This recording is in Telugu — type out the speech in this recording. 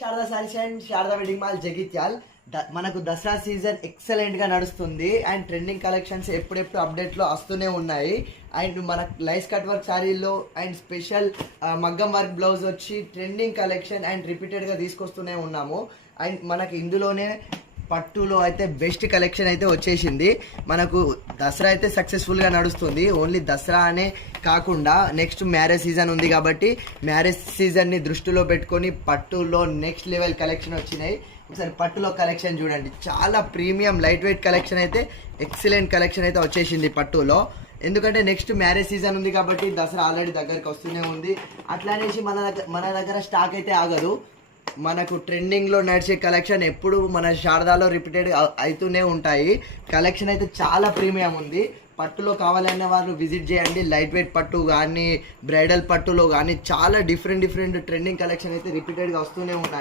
Sharada saris and Sharada wedding mall Jagtial మనకు దసరా సీజన్ ఎక్సలెంట్ గా నడుస్తుంది అండ్ ట్రెండింగ్ కలెక్షన్స్ ఎప్పుడెప్పుడు అప్డేట్ లో వస్తూనే ఉన్నాయి. అండ్ మన లైస్ కట్ వర్క్ శారీలో అండ్ స్పెషల్ మగ్గం వర్క్ బ్లౌజ్ వచ్చి ట్రెండింగ్ కలెక్షన్ అండ్ రిపీటెడ్ గా తీసుకొస్తూనే ఉన్నాము. అండ్ మనకి ఇందులోనే పట్టులో అయితే బెస్ట్ కలెక్షన్ అయితే వచ్చేసింది. మనకు దసరా అయితే సక్సెస్ఫుల్గా నడుస్తుంది. ఓన్లీ దసరా అనే కాకుండా నెక్స్ట్ మ్యారేజ్ సీజన్ ఉంది కాబట్టి మ్యారేజ్ సీజన్ని దృష్టిలో పెట్టుకొని పట్టులో నెక్స్ట్ లెవెల్ కలెక్షన్ వచ్చినాయి. ఒకసారి పట్టులో కలెక్షన్ చూడండి, చాలా ప్రీమియం లైట్ వెయిట్ కలెక్షన్ అయితే ఎక్సలెంట్ కలెక్షన్ అయితే వచ్చేసింది పట్టులో. ఎందుకంటే నెక్స్ట్ మ్యారేజ్ సీజన్ ఉంది కాబట్టి దసరా ఆల్రెడీ దగ్గరికి వస్తూనే ఉంది. అట్లానేసి మన దగ్గర స్టాక్ అయితే ఆగదు. మనకు ట్రెండింగ్లో నడిచే కలెక్షన్ ఎప్పుడు మన శారదాలో రిపీటెడ్ అవుతూనే ఉంటాయి. కలెక్షన్ అయితే చాలా ప్రీమియం ఉంది. పట్టులో కావాలనే వాళ్ళు విజిట్ చేయండి. లైట్ వెయిట్ పట్టు కానీ బ్రైడల్ పట్టులో కానీ చాలా డిఫరెంట్ ట్రెండింగ్ కలెక్షన్ అయితే రిపీటెడ్గా వస్తూనే ఉన్నాయి.